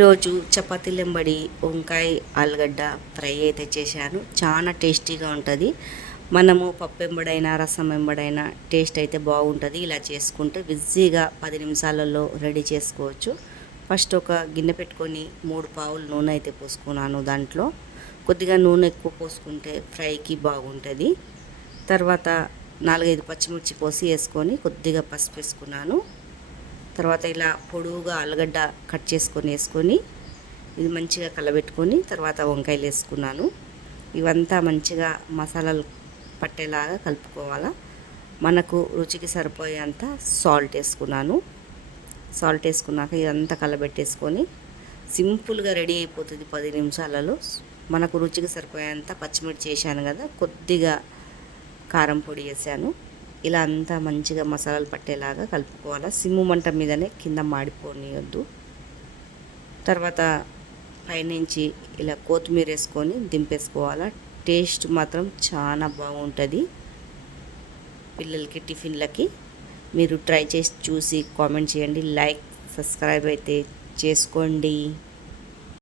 ఈరోజు చపాతీలెంబడి వంకాయ ఆలుగడ్డ ఫ్రై అయితే చేశాను. చాలా టేస్టీగా ఉంటుంది. మనము పప్పు ఎంబడైనా రసం ఎంబడైనా టేస్ట్ అయితే బాగుంటుంది. ఇలా చేసుకుంటే ఈజీగా 10 నిమిషాలలో రెడీ చేసుకోవచ్చు. ఫస్ట్ ఒక గిన్నె పెట్టుకొని 3 పావులు నూనె అయితే పోసుకున్నాను. దాంట్లో కొద్దిగా నూనె ఎక్కువ పోసుకుంటే ఫ్రైకి బాగుంటుంది. తర్వాత 4-5 పచ్చిమిర్చి పోసి వేసుకొని కొద్దిగా పసుపు వేసుకున్నాను. తర్వాత ఇలా పొడువుగా ఆలుగడ్డ కట్ చేసుకొని వేసుకొని ఇది మంచిగా కలబెట్టుకొని తర్వాత వంకాయలు వేసుకున్నాను. ఇవంతా మంచిగా మసాలాలు పట్టేలాగా కలుపుకోవాలా. మనకు రుచికి సరిపోయేంత సాల్ట్ వేసుకున్నాను. సాల్ట్ వేసుకున్నాక ఇదంతా కలబెట్టేసుకొని సింపుల్గా రెడీ అయిపోతుంది 10 నిమిషాలలో. మనకు రుచికి సరిపోయేంత పచ్చిమిర్చి వేసాను కదా, కొద్దిగా కారం పొడి వేసాను. ఇలా అంతా మంచిగా మసాలాలు పట్టేలాగా కలుపుకోవాలి. సిమ్ము మంట మీదనే, కింద మాడిపోనియొద్దు. తర్వాత పైనుంచి ఇలా కొత్తిమీర వేసుకొని దింపేసుకోవాలి. టేస్ట్ మాత్రం చాలా బాగుంటుంది. పిల్లలకి టిఫిన్లకి మీరు ట్రై చేసి చూసి కామెంట్ చేయండి. లైక్ సబ్స్క్రైబ్ అయితే చేసుకోండి.